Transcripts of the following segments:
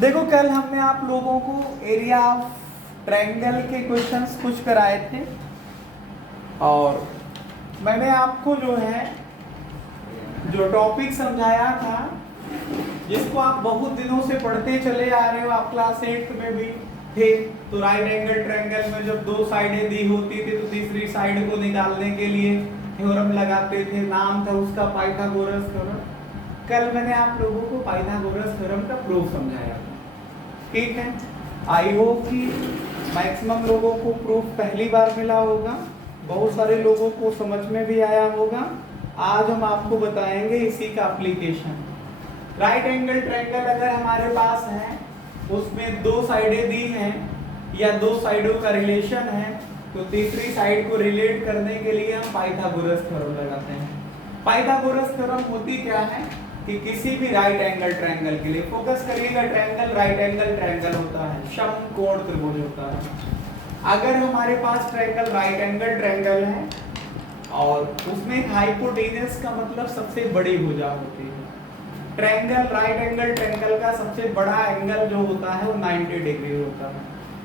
देखो कल हमने आप लोगों को एरिया ऑफ ट्रायंगल के क्वेश्चंस कुछ कराए थे और मैंने आपको जो टॉपिक समझाया था जिसको आप बहुत दिनों से पढ़ते चले आ रहे हो, आप क्लास 8 में भी थे। तो राइट एंगल ट्रायंगल में जब दो साइडें दी होती थी तो तीसरी साइड को निकालने के लिए थ्योरम लगाते थे, नाम था उसका पाइथागोरस थ्योरम। कल मैंने आप लोगों को पाइथागोरस थ्योरम का प्रूफ समझाया था, ठीक है। आई होप कि मैक्सिमम लोगों को प्रूफ पहली बार मिला होगा, बहुत सारे लोगों को समझ में भी आया होगा। आज हम आपको बताएंगे इसी का एप्लीकेशन। राइट एंगल ट्रायंगल अगर हमारे पास है, उसमें दो साइडें दी हैं या दो साइडों का रिलेशन है, तो तीसरी साइड को रिलेट करने के लिए हम पाइथागोरस थ्योरम लगाते हैं। पाइथागोरस थ्योरम होती क्या है कि किसी भी राइट एंगल ट्रायंगल के लिए, फोकस करिएगा, ट्रायंगल राइट एंगल ट्रायंगल होता है, समकोण त्रिभुज होता है। अगर हमारे पास ट्रायंगल राइट एंगल ट्रायंगल है और उसमें हाइपोटेनस का मतलब सबसे बड़ी भुजा होती है। ट्रायंगल राइट एंगल ट्रायंगल का सबसे बड़ा एंगल जो होता है वो 90 डिग्री होता है।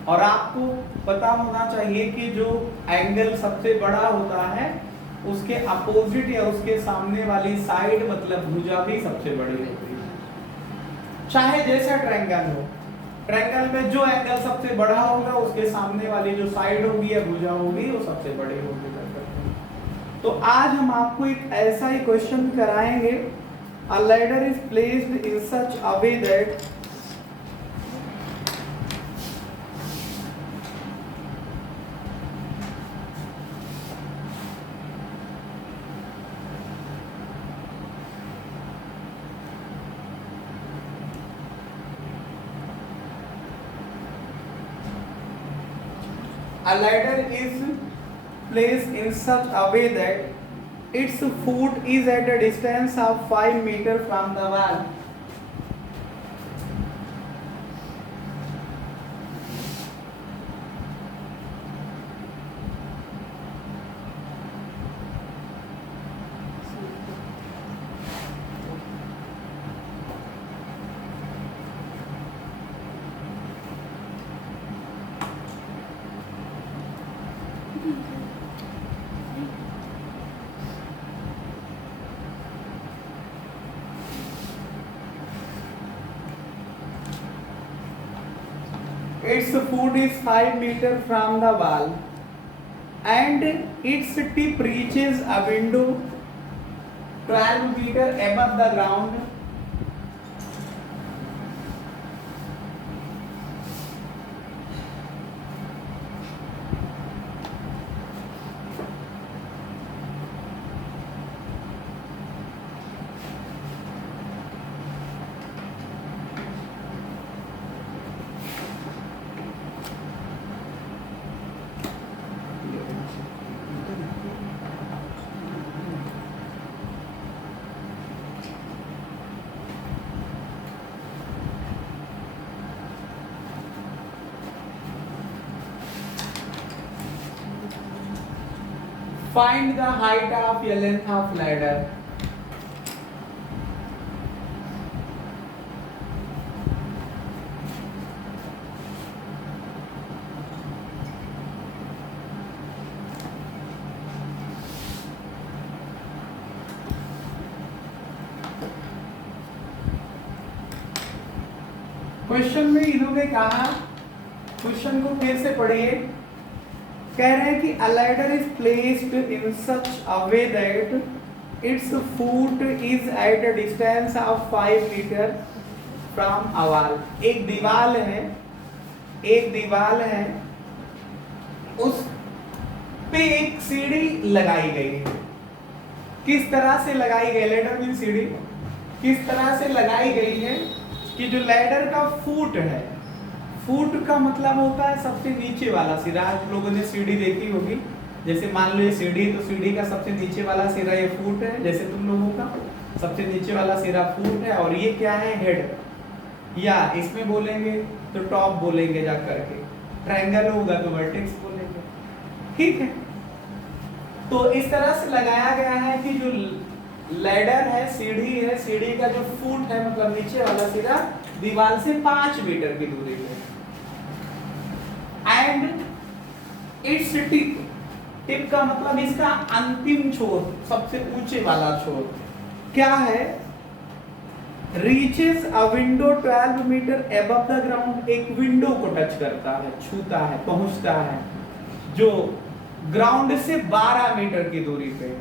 और आपको पता होना चाहिए कि जो एंगल सबसे बड़ा होता है उसके अपोजिट या उसके सामने वाली साइड मतलब भुजा भी सबसे बड़ी होती है। चाहे जैसा ट्रायंगल हो, ट्रायंगल में जो एंगल सबसे बड़ा होगा उसके सामने वाली जो साइड होगी या भुजा होगी वो सबसे बड़ी होगी। तो आज हम आपको एक ऐसा ही क्वेश्चन कराएंगे। A ladder is placed in such a way that in such a way that its foot is at a distance of 5 meters from the wall. Its foot is 5 meters from the wall and its tip reaches a window 12 meters above the ground. Find the height of a length of ladder. Question में इन्होंने कहा, question को फिर से पढ़िए। कह रहे हैं कि a ladder is placed in such a way that its foot is at a distance of 5 meters from a wall. एक दीवाल है, उस पे एक सीढ़ी लगाई गई है। किस तरह से लगाई गई? लैडर मीन सीढ़ी किस तरह से लगाई गई है कि जो लैडर का फुट है, फुट का मतलब होता है सबसे नीचे वाला सिरा। आप लोगों ने सीढ़ी देखी होगी, जैसे मान लो ये सीढ़ी, तो सीढ़ी का सबसे नीचे वाला सिरा ये फुट है। जैसे तुम लोगों का सबसे नीचे वाला सिरा फुट है और ये क्या है? हेड, या इसमें बोलेंगे तो टॉप बोलेंगे जा करके, ट्रायंगल होगा तो वर्टेक्स बोलेंगे, ठीक है। तो इस तरह से लगाया गया है कि जो लैडर है, सीढ़ी है, सीढ़ी का जो फुट है मतलब नीचे वाला सिरा दीवार से 5 मीटर की दूरी पे, एंड इट्स टिप, टिप का मतलब इसका अंतिम छोर, सबसे ऊंचे वाला छोर क्या है, reaches a window 12 metre above the ground, एक विंडो को टच करता है, छूता है, पहुंचता है, जो ग्राउंड से 12 मीटर की दूरी पे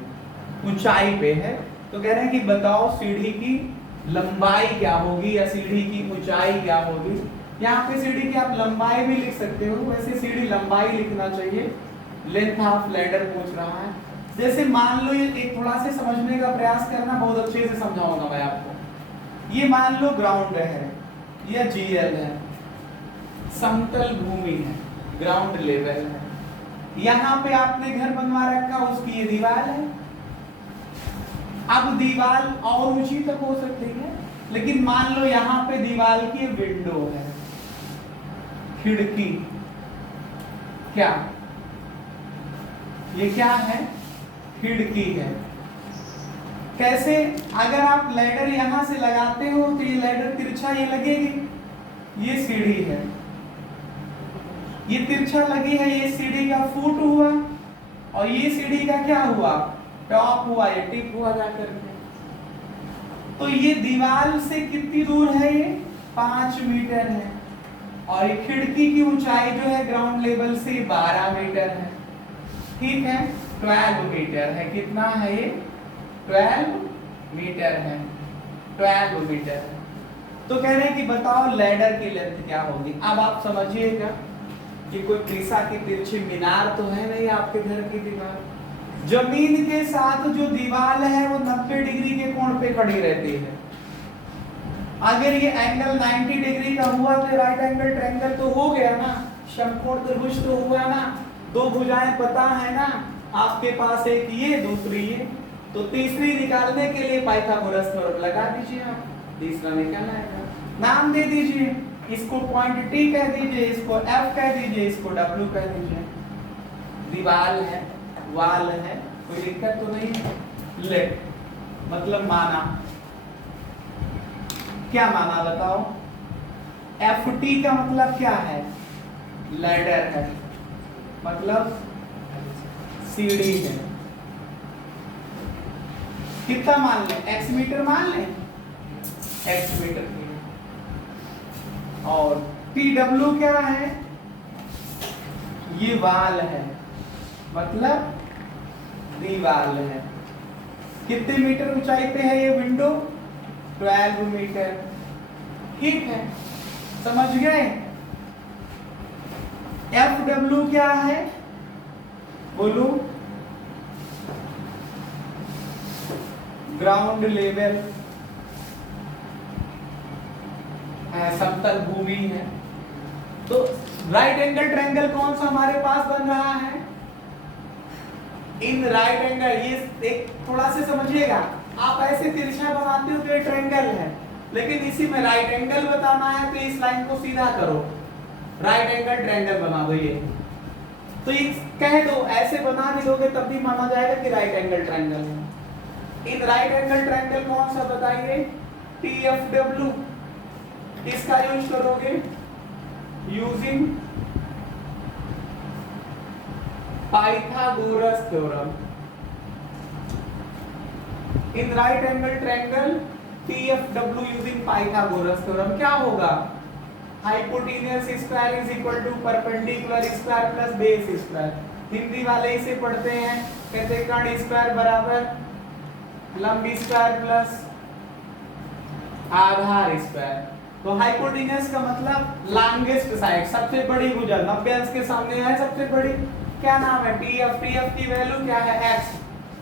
ऊंचाई पे है। तो कह रहे हैं कि बताओ सीढ़ी की लंबाई क्या होगी या सीढ़ी की ऊंचाई क्या होगी। यहाँ पे सीढ़ी की आप लंबाई भी लिख सकते हो, वैसे सीढ़ी लंबाई लिखना चाहिए, लेंथ ऑफ लैडर पूछ रहा है। जैसे मान लो ये एक थोड़ा से समझने का प्रयास करना, बहुत अच्छे से समझाऊंगा मैं आपको। ये मान लो ग्राउंड है, यह जीएल है, समतल भूमि है, ग्राउंड लेवल है, यहाँ पे आपने घर बनवा रखा, उसकी ये दीवार है। अब दीवार और ऊंची तक हो सकती है, लेकिन मान लो यहाँ पे दीवार की विंडो है, खिड़की, क्या ये क्या है, खिड़की है। कैसे, अगर आप लैडर यहां से लगाते हो तो ये लैडर तिरछा ये लगेगी, ये सीढ़ी है, ये तिरछा लगी है, ये सीढ़ी का फुट हुआ, और ये सीढ़ी का क्या हुआ, टॉप हुआ, ये टिप हुआ जाकर के। तो ये दीवार से कितनी दूर है, ये 5 मीटर है, और ये खिड़की की ऊंचाई जो है ग्राउंड लेवल से 12 मीटर है, ठीक है, 12 मीटर है। कितना है ये, 12 मीटर है, 12 मीटर है। तो कह रहे हैं कि बताओ लैडर की लेंथ क्या होगी। अब आप समझिएगा कि कोई पीसा की तिरछी मीनार तो है नहीं आपके घर की दीवार, जमीन के साथ जो दीवार है वो 90 डिग्री के कोण पे खड़ी रहती है। अगर ये एंगल 90 डिग्री का हुआ तो राइट एंगल ट्रायंगल तो हो गया ना, समकोण त्रिभुज तो हुआ ना, दो भुजाएं पता है ना आपके पास, एक ये दूसरी ये, तो तीसरी निकालने के लिए पाइथागोरस थ्योरम लगा दीजिए आप, तीसरा निकल आएगा। नाम दे दीजिए, इसको पॉइंट टी कह दीजिए, इसको एफ कह दीजिए, इसको डब्ल्यू कह दीजिए। दीवार है, वाल है, कोई दिक्कत तो नहीं है। लेट मतलब माना, क्या माना बताओ, एफ टी का मतलब क्या है, लैडर है, मतलब सीढ़ी है। कितना मान लें, एक्स मीटर मान लें, एक्स मीटर की, और टी डब्ल्यू क्या है, ये वाल है, मतलब दीवार है। कितने मीटर ऊंचाई पे है ये विंडो, 12 मीटर, ठीक है, समझ गए। एफ डब्ल्यू क्या है बोलो, ग्राउंड लेवल है, समतल भूमि है। तो राइट एंगल ट्रायंगल कौन सा हमारे पास बन रहा है, इन राइट एंगल, ये एक थोड़ा से समझिएगा, आप ऐसे तिरछा बनाते हो तो ये ट्रायंगल है, लेकिन इसी में राइट एंगल बताना है तो इस लाइन को सीधा करो, राइट एंगल ट्रायंगल बना दो। ये तो ये कह दो, ऐसे बना भी दोगे तब भी माना जाएगा कि राइट एंगल ट्रायंगल है। इन राइट एंगल ट्रायंगल कौन सा बताइए, TFW, इसका यूज करोगे using Pythagoras theorem. In right angle triangle TFW using Pythagoras theorem क्या होगा, hypotenuse square is equal to perpendicular square plus base square. Hindi वाले इसे पढ़ते हैं, कहते हैं कर्ण स्क्वायर बराबर लंब स्क्वायर प्लस आधार स्क्वायर। तो हाइपोटेन्यूस का मतलब लॉन्गेस्ट साइड, सबसे बड़ी भुजा, 90 अंश के सामने है सबसे बड़ी, क्या नाम है, TF। TF की वैल्यू क्या है, x,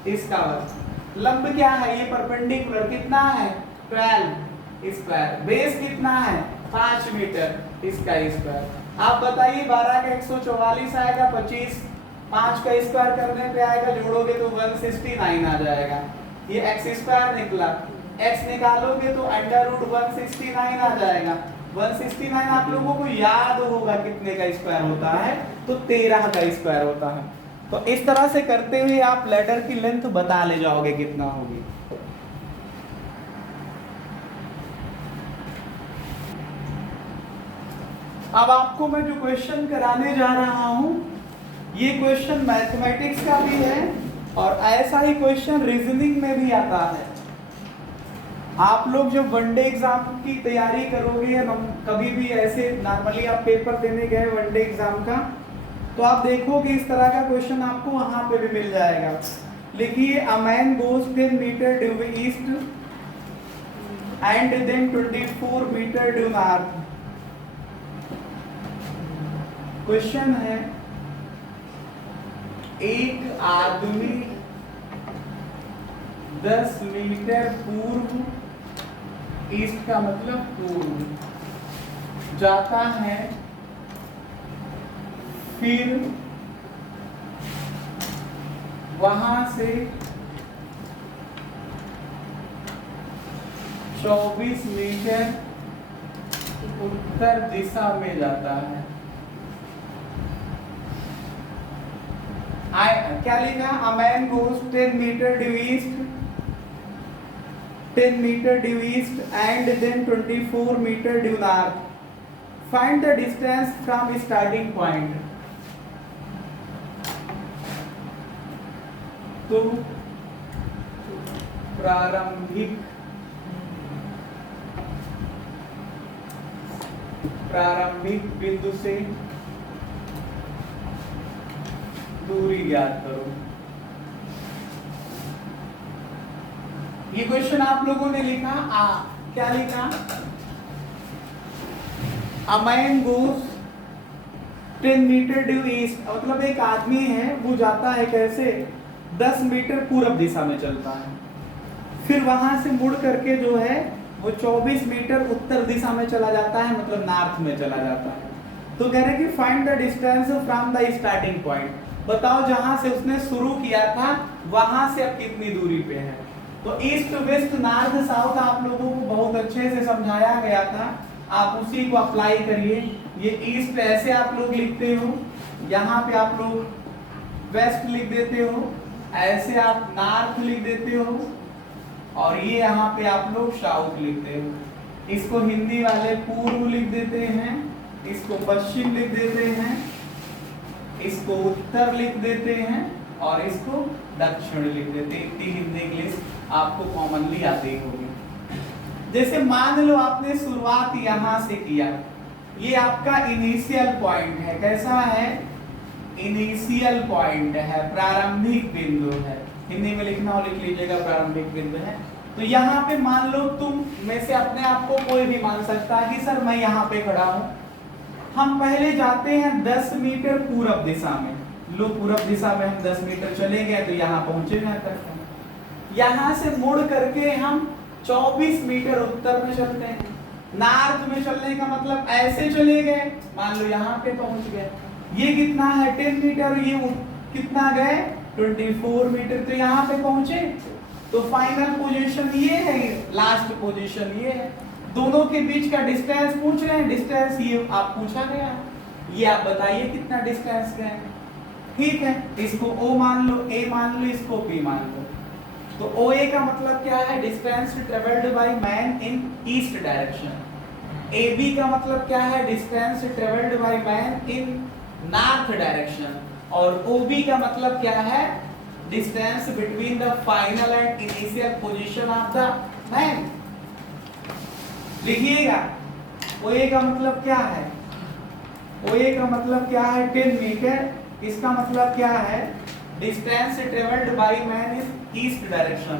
इसका वर्ग। लंब क्या है, ये परपेंडिकुलर कितना है, 12 स्क्वायर। बेस कितना है, 5 मीटर, इसका स्क्वायर। आप बताइए 12 का 144 आएगा, 25 5 का स्क्वायर करने पे आएगा, जोड़ोगे तो 169 आ जाएगा। ये x स्क्वायर निकला, x निकालोगे तो √169 आ जाएगा। 169 आप लोगों को याद होगा कितने का स्क्वायर होता है, तो 13 का स्क्वायर होता है। तो इस तरह से करते हुए आप लैडर की लेंथ बता ले जाओगे कितना होगी। अब आपको मैं जो क्वेश्चन कराने जा रहा हूं, ये क्वेश्चन मैथमेटिक्स का भी है और ऐसा ही क्वेश्चन रीजनिंग में भी आता है। आप लोग जब वनडे एग्जाम की तैयारी करोगे या कभी भी ऐसे नॉर्मली आप पेपर देने गए वनडे एग्जाम का, तो आप देखोगे इस तरह का क्वेश्चन आपको वहां पे भी मिल जाएगा। लिखिए, a man goes 10 metre due east and then 24 metre due north. Question है, एक आदमी 10 मीटर पूर्व, ईस्ट का मतलब पूर्व, जाता है, फिर वहां से 24 मीटर उत्तर दिशा में जाता है। क्या लिखा? A man goes 10 metre due east, 10 meter due east and then 24 meter due north. Find the distance from starting point. तो प्रारंभिक बिंदु से दूरी ज्ञात करो। ये क्वेश्चन आप लोगों ने लिखा, क्या लिखा? A man goes 10 metre due east, मतलब एक आदमी है वो जाता है कैसे, 10 मीटर पूरब दिशा में चलता है, फिर वहां से मुड़ करके जो है वो 24 मीटर उत्तर दिशा में चला जाता है, मतलब नॉर्थ में चला जाता है। तो कह रहे कि find the distance from the starting point, बताओ जहां से उसने शुरू किया था वहां से अब कितनी दूरी पे है। तो ईस्ट वेस्ट नॉर्थ साउथ आप लोगों को बहुत अच्छे से समझाया गया था, आप उसी को अप्लाई करिए। ये ईस्ट ऐसे आप लोग लिखते हो, यहाँ पे आप लोग वेस्ट लिख देते हो, ऐसे आप नॉर्थ लिख देते हो, और ये यहाँ पे आप लोग साउथ लिखते हो। इसको हिंदी वाले पूर्व लिख देते हैं, इसको पश्चिम लिख देते हैं, इसको उत्तर लिख देते हैं और इसको दक्षिण लिख देते हैं। इतनी हिंदी इंग्लिश आपको कॉमनली आती होगी। जैसे मान लो आपने शुरुआत यहां से किया, ये आपका इनिशियल पॉइंट है, कैसा है? इनिशियल पॉइंट है, प्रारंभिक बिंदु है। हिंदी में लिखना हो लिख लीजिएगा, प्रारंभिक बिंदु है। तो यहाँ पे मान लो तुम में से अपने आप को कोई भी मान सकता है कि सर मैं यहाँ पे खड़ा हूँ। हम पहले जाते हैं 10 मीटर पूरब दिशा में, लो पूरब दिशा में हम 10 मीटर चले गए तो यहाँ पहुंचे यहाँ तक। यहाँ से मुड़ करके हम 24 मीटर उत्तर में चलते हैं। नॉर्थ में चलने का मतलब ऐसे चले गए, मान लो यहाँ पे पहुंच गए। ये कितना है? 10 मीटर। ये कितना गए? 24 मीटर। तो यहाँ पे पहुंचे। तो फाइनल पोजीशन ये है, लास्ट पोजीशन ये है। दोनों के बीच का डिस्टेंस पूछ रहे हैं, डिस्टेंस ये आप पूछा गया, ये आप बताइए कितना डिस्टेंस गए। ठीक है, इसको O मान लो, A मान लो, इसको P मान लो। तो OA का मतलब क्या है? Distance travelled by man in east direction. AB का मतलब क्या है? Distance travelled by man in north direction. और OB का मतलब क्या है? Distance between the final and initial position of the man. लिखिएगा, OA का मतलब क्या है? OA का मतलब क्या है? 10 मीटर। इसका मतलब क्या है? Distance travelled by man is east direction.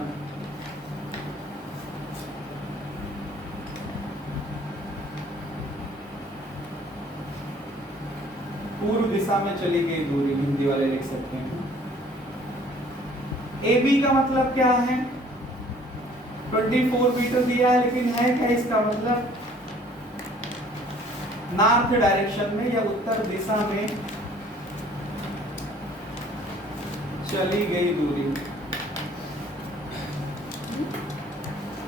पूर्व दिशा में चली गई दूरी, हिंदी वाले लिख सकते हैं। AB का मतलब क्या है? 24 मीटर दिया है, लेकिन है क्या इसका मतलब? नॉर्थ डायरेक्शन में या उत्तर दिशा में चली गई दूरी।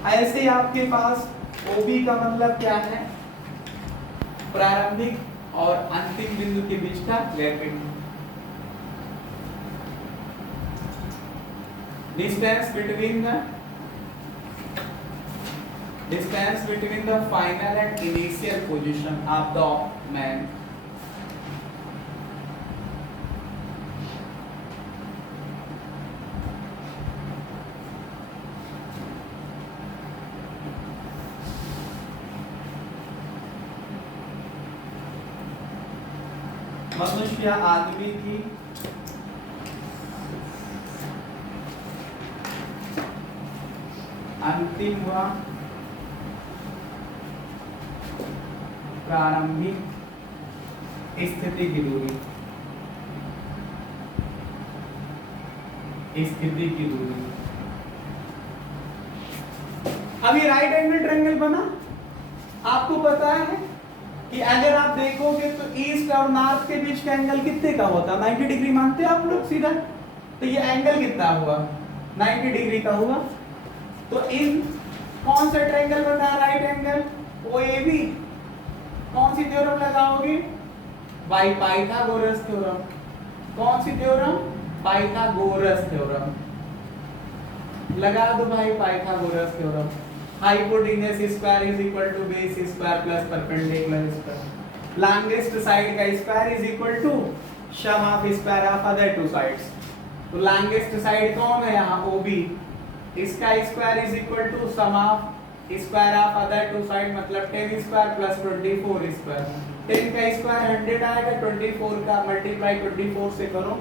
ऐसे आपके पास OB का मतलब क्या है? प्रारंभिक और अंतिम बिंदु के बीच का gap. Distance between the Distance between the final and initial position of the man. मनुष्य आदमी की अंतिम व प्रारंभिक स्थिति की दूरी, स्थिति की दूरी। अभी राइट एंगल ट्रायंगल बना, आपको पता है कि अगर आप देखोगे तो ईस्ट और नॉर्थ के बीच का एंगल कितने का होता है? 90 डिग्री मानते हैं आप लोग सीधा। तो ये एंगल कितना हुआ? 90 डिग्री का हुआ। तो इन कौन सा ट्रायंगल बना है राइट एंगल? OAB। कौन सी थ्योरम लगाओगे? By Pythagoras theorem. कौन सी थ्योरम? Pythagoras theorem. लगा दो भाई Pythagoras theorem. Hypotenuse square is equal to base square plus perpendicular square. Longest side का square is equal to sum of square of other two sides. तो longest side कौन है यहाँ? OB। इसका square is equal to sum of square of other two side, मतलब 10 square plus 24 square. 10 का square 100 आएगा, 24 का मल्टीप्लाई 24 से करो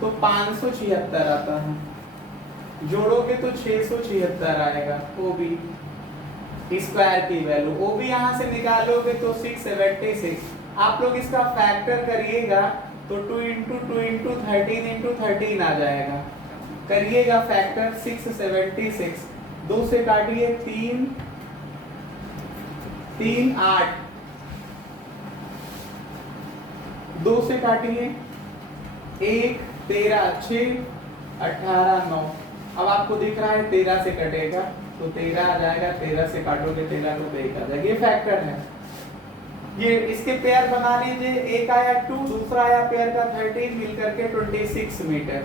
तो 576 आता है। जोड़ोगे तो 676 आएगा OB स्क्वायर की वैल्यू। OB यहाँ से निकालोगे तो 676। आप लोग इसका फैक्टर करिएगा तो 2 × 2 × 13 × 13 आ जाएगा। करिएगा फैक्टर 676। 2 से काटिए 3 3 8, 2 से काटिए 1 13 6 18 9। अब आपको दिख रहा है 13 से कटेगा तो 13 आ जाएगा। 13 से काटोगे 13 को 1 आ जाएगा। ये फैक्टर है। ये इसके पेयर बना लीजिए। एक आया 2, दूसरा आया पेयर का 13, मिलकर के 26 मीटर।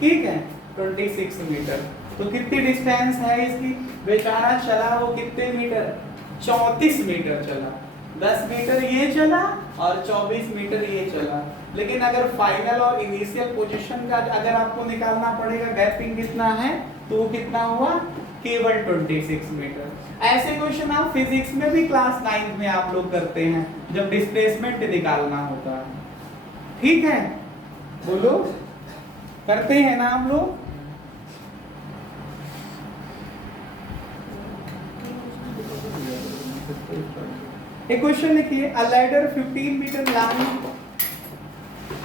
ठीक है, 26 मीटर। तो कितनी डिस्टेंस है इसकी? बेचारा चला वो कितने मीटर? 34 मीटर चला। 10 मीटर ये चला और 24 मीटर ये चला। लेकिन अगर फाइनल और इनिशियल पोजीशन का अगर आपको निकालना पड़ेगा गैपिंग कितना है, तो वो कितना हुआ? केवल 26 मीटर। ऐसे क्वेश्चन आप फिजिक्स में भी क्लास 9 में आप लोग करते हैं जब डिस्प्लेसमेंट निकालना होता है। ठीक है, बोलो, करते हैं ना आप लोग? एक क्वेश्चन लिखिए। A ladder 15 metre long,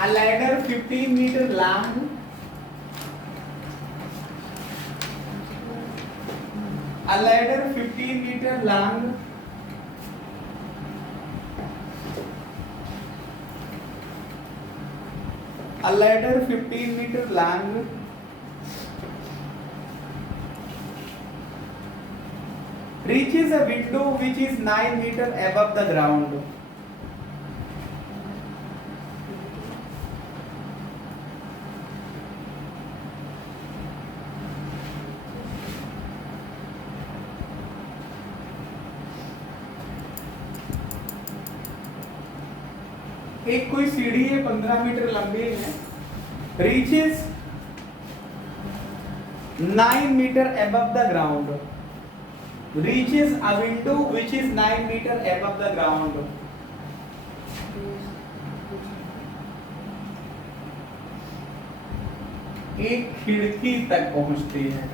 a ladder 15 meter long, a ladder 15 meter long, a ladder 15 meter long reaches a window which is 9 meter above the ground. एक कोई सीढ़ी है 15 मीटर लंबी है, reaches 9 metre above the ground, reaches a window which is 9 meter above the ground. एक खिड़की तक पहुंचती है।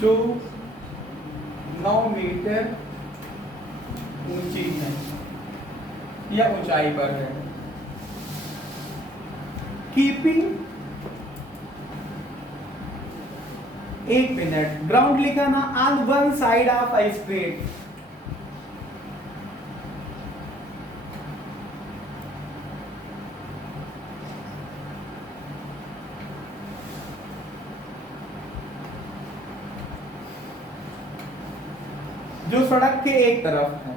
जो 9 मीटर ऊंची है या ऊंचाई पर है। कीपिंग, एक मिनट, ग्राउंड लिखा ना, on one side of a straight. जो सड़क के एक तरफ है।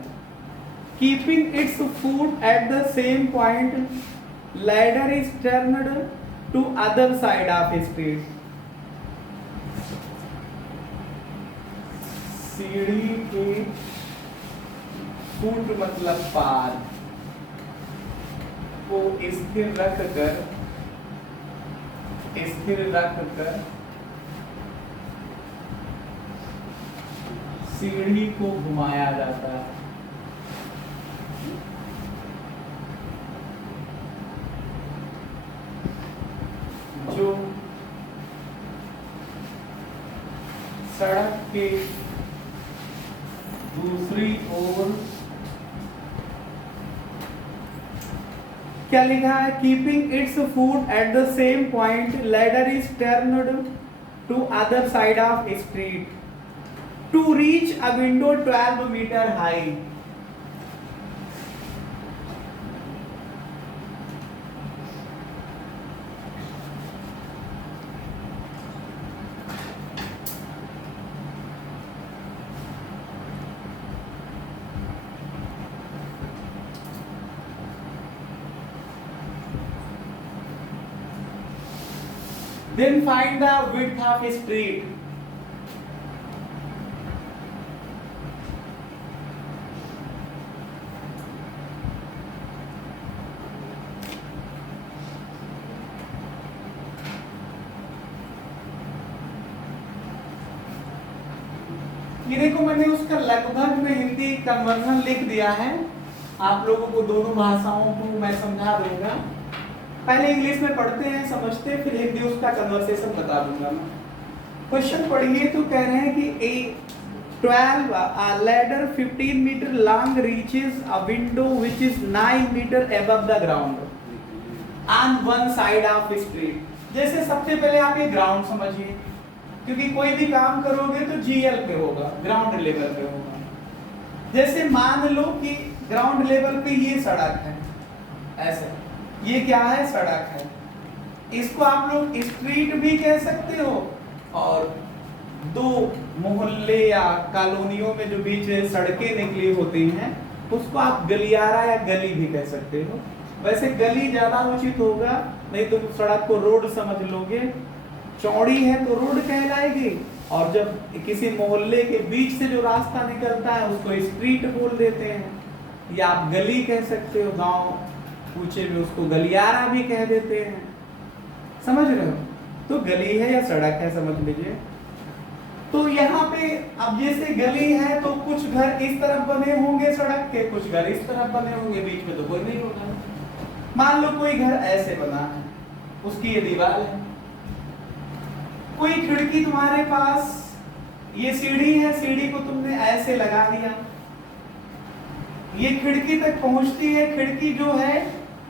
Keeping its foot at the same point ladder is turned to other side of street, सीढ़ी के फुट मतलब पाद को स्थिर रखकर सीढ़ी को घुमाया जाता है। जो सड़क के दूसरी ओर, क्या लिखा है, keeping its foot at the same point ladder is turned to other side of street to reach a window 12 metre high. Then find the width of a street. ये देखो मैंने उसका लगभग में हिंदी कन्वर्जन लिख दिया है, आप लोगों को दोनों भाषाओं को मैं समझा दूंगा। पहले इंग्लिश में पढ़ते हैं, समझते हैं, फिर हिंदी उसका कन्वर्सेशन बता दूंगा मैं। क्वेश्चन पढ़िए तो कह रहे हैं कि a 12 ladder 15 meter long reaches a window which is 9 meter above the ground on one side of street। जैसे सबसे पहले आप ये ग्राउंड समझिए, क्योंकि कोई भी काम करोगे तो जीएल पे होगा, ग्राउंड लेवल पे होगा। जैसे मान लो कि ग्राउंड लेवल पे ये सड़क है, ऐसे ये क्या है, सड़क है। इसको आप लोग स्ट्रीट भी कह सकते हो, और दो मोहल्ले या कॉलोनियों में जो बीच में सड़कें निकली होती हैं उसको आप गलियारा या गली भी कह सकते हो। वैसे गली ज्यादा उचित होगा, नहीं तो सड़क को रोड समझ लोगे। चौड़ी है तो रोड कहलाएगी, और जब किसी मोहल्ले के बीच से जो रास्ता निकलता है उसको स्ट्रीट बोल देते हैं, या आप गली कह सकते हो। गांव पूछे में उसको गलियारा भी कह देते हैं, समझ रहे हो। तो गली है या सड़क है समझ लीजिए। तो यहाँ पे अब जैसे गली है तो कुछ घर इस तरफ बने होंगे सड़क के, कुछ घर इस तरफ बने होंगे, बीच में तो कोई नहीं होगा। मान लो कोई घर ऐसे बना है, उसकी ये दीवार है, कोई खिड़की तुम्हारे पास, ये सीढ़ी है, सीढ़ी को तुमने ऐसे लगा दिया, ये खिड़की तक पहुंचती है। खिड़की जो है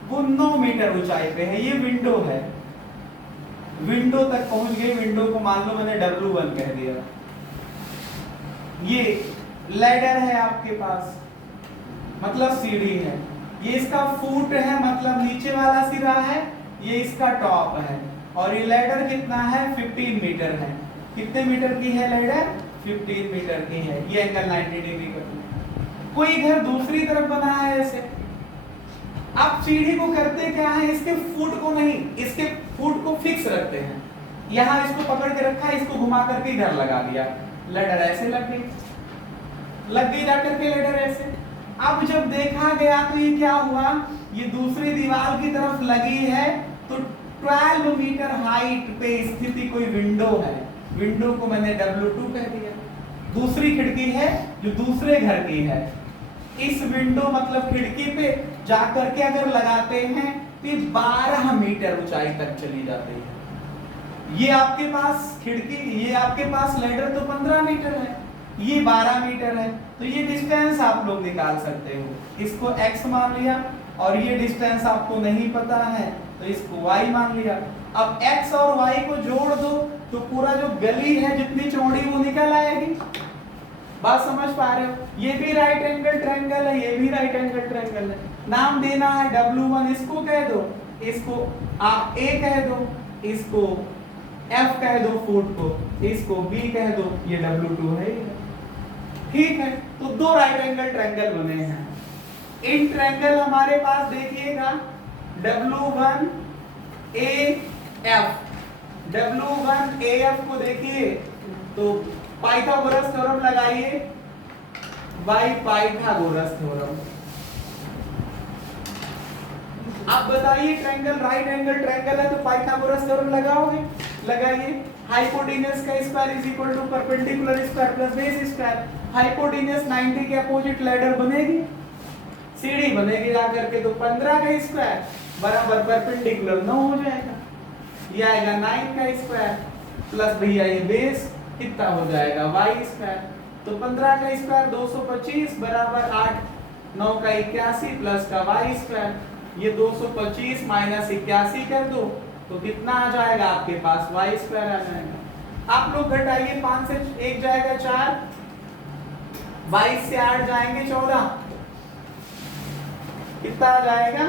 वो 9 मीटर ऊंचाई पे है, ये विंडो है, विंडो तक पहुंच गई। विंडो को मान लो मैंने W1 कह दिया। ये लैडर है आपके पास, मतलब सीढ़ी है, ये इसका फुट है मतलब नीचे वाला सिरा है, ये इसका टॉप है, और ये लैडर कितना है, 15 मीटर है। कितने मीटर की है लैडर, 15 मीटर की है। ये एंगल 90 डिग्री का। कोई घर दूसरी तरफ बना है ऐसे, अब सीढ़ी को करते क्या है, इसके फुट को नहीं, इसके फुट को फिक्स रखते हैं। यहाँ इसको पकड़ के रखा, इसको घुमा करके इधर लगा दिया, लैडर ऐसे लग गई जाकर के लैडर ऐसे। अब जब देखा गया तो ये क्या हुआ, ये दूसरी दीवार की तरफ लगी है, तो 12 मीटर हाइट पे स्थिति कोई विंडो है, विंडो को मैंने W2 कह दिया। दूसरी खिड़की है जो दूसरे घर की है, इस विंडो मतलब खिड़की पे जाकर के अगर लगाते हैं तो 12 मीटर ऊंचाई तक चली जाती है। ये आपके पास खिड़की, ये आपके पास लैडर तो 15 मीटर है, ये 12 मीटर है, तो ये डिस्टेंस आप लोग निकाल सकते हो। इसको x मान लिया, और ये डिस्टेंस आपको नहीं पता है तो इसको y मान लिया। अब x और y को जोड़ दो तो पूरा जो गली है जितनी चौड़ी वो निकल आएगी। बात समझ पा रहे हो। ये भी राइट एंगल ट्रायंगल है, ये भी राइट एंगल ट्रायंगल है। नाम देना है W1, इसको कह दो, इसको आप A कह दो, इसको F कह दो फुट को, इसको B कह दो, ये W2 है। ठीक है, तो दो राइट एंगल ट्रायंगल बने हैं। इन ट्रायंगल हमारे पास देखिएगा W1 AF, W1 AF को देखिए तो पाइथागोरस थ्योरम लगाइए, बाय पाइथागोरस थ्योरम। आप बताइए ट्रायंगल राइट एंगल ट्रायंगल है तो पाइथागोरस थ्योरम लगाओगे, लगाइए। हाइपोटेनस का square is equal to perpendicular square plus base square. Hypotenuse 90 के अपोजिट लैडर बनेगी, सीढ़ी बनेगी जाकर के, तो 15 का स्क्वायर बराबर परपेंडिकुलर 9 हो जाएगा। ये आएगा 9 का स्क्वायर प्लस भैया ये बेस कितना हो जाएगा y स्क्वायर। तो 15 का स्क्वायर 225 बराबर 8, 9 का 81 प्लस का y स्क्वायर। ये 225 माइनस 81 कर दो तो कितना आ जाएगा आपके पास y स्क्वायर आ जाएगा। आप लोग घटाइए, 5 से 1 जाएगा 4, 22 से 8 जाएंगे 14, कितना आ जाएगा?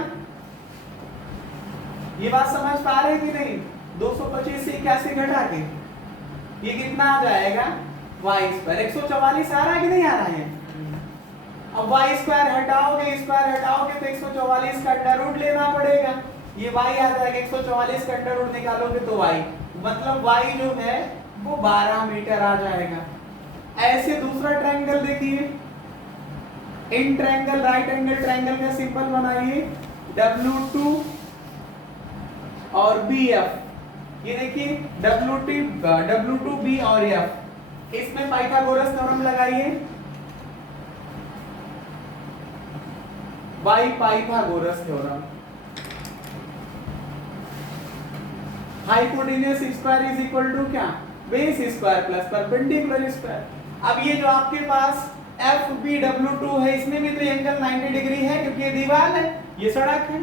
ये बात समझ पा रहे कि नहीं? 225 से 81 घटा के ये कितना आ जाएगा y स्क्वायर। 144 आ रहा है कि नहीं आ रहा है? अब y स्क्वायर हटाओगे, स्क्वायर हटाओगे तो 144 का अंडर रूट लेना पड़ेगा, ये y आ जाएगा। 144 का अंडर रूट निकालोगे तो y, मतलब y जो है वो 12 मीटर आ जाएगा। ऐसे दूसरा ट्रायंगल देखिए, in triangle right angle triangle का सिंबल बनाइए, W2 और BF। ये देखिए W2B और F, इसमें पाइथागोरस थ्योरम लगाइए, by Pythagoras theorem. Hypotenuse square is equal to क्या? Base square plus perpendicular square. अब ये जो आपके पास FBW2 है, इसमें भी तो एंगल 90 डिग्री है क्योंकि ये दीवार है, ये सड़क है,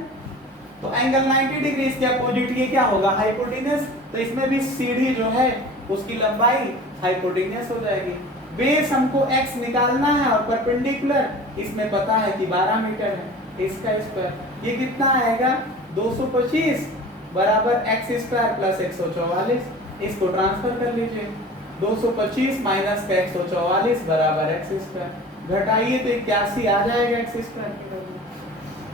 तो एंगल 90 डिग्री इसके अपोजिट ये क्या होगा? हाइपोटेन्यूस। तो इसमें भी सीढ़ी जो है उसकी लंबाई हाइपोटेन्यूस हो जाएगी। बेस हमको x निकालना है और परपेंडिकुलर इसमें पता है कि 12 मीटर है, इसका स्क्वायर ये कितना आएगा? 225 बराबर x स्क्वायर प्लस 144। इसको ट्रांसफर कर लीजिए, 225 माइनस का 144 बराबर x स्क्वायर। घटाइए तो 81 आ जाएगा x स्क्वायर।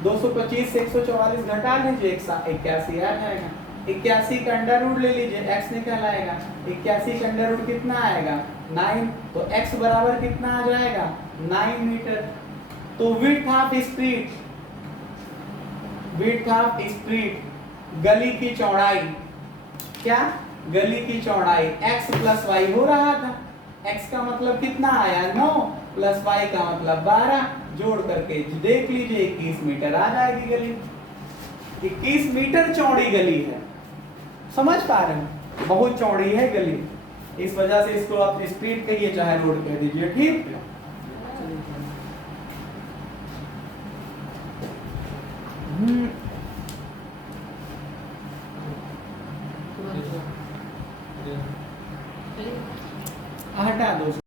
225 से 144 घटा लीजिए, 81 आ जाएगा। 81 का अंडर रूट ले लीजिए, x निकल आएगा। 81 का अंडर रूट कितना आएगा? 9। तो x बराबर कितना आ जाएगा? 9 मीटर। तो width of street, width of street, गली की चौड़ाई, क्या? गली की चौड़ाई x प्लस y हो रहा था, x का मतलब कितना आया? 9 प्लस y का मतलब 12, जोड़ करके देख लीजिए 21 मीटर आ जाएगी गली। 21 मीटर चौड़ी गली है, समझ पा रहे हैं? बहुत चौड़ी है गली, इस वजह से इसको आप स्ट्रीट कहिए चाहे रोड कह दीजिए, ठीक? हटा दो।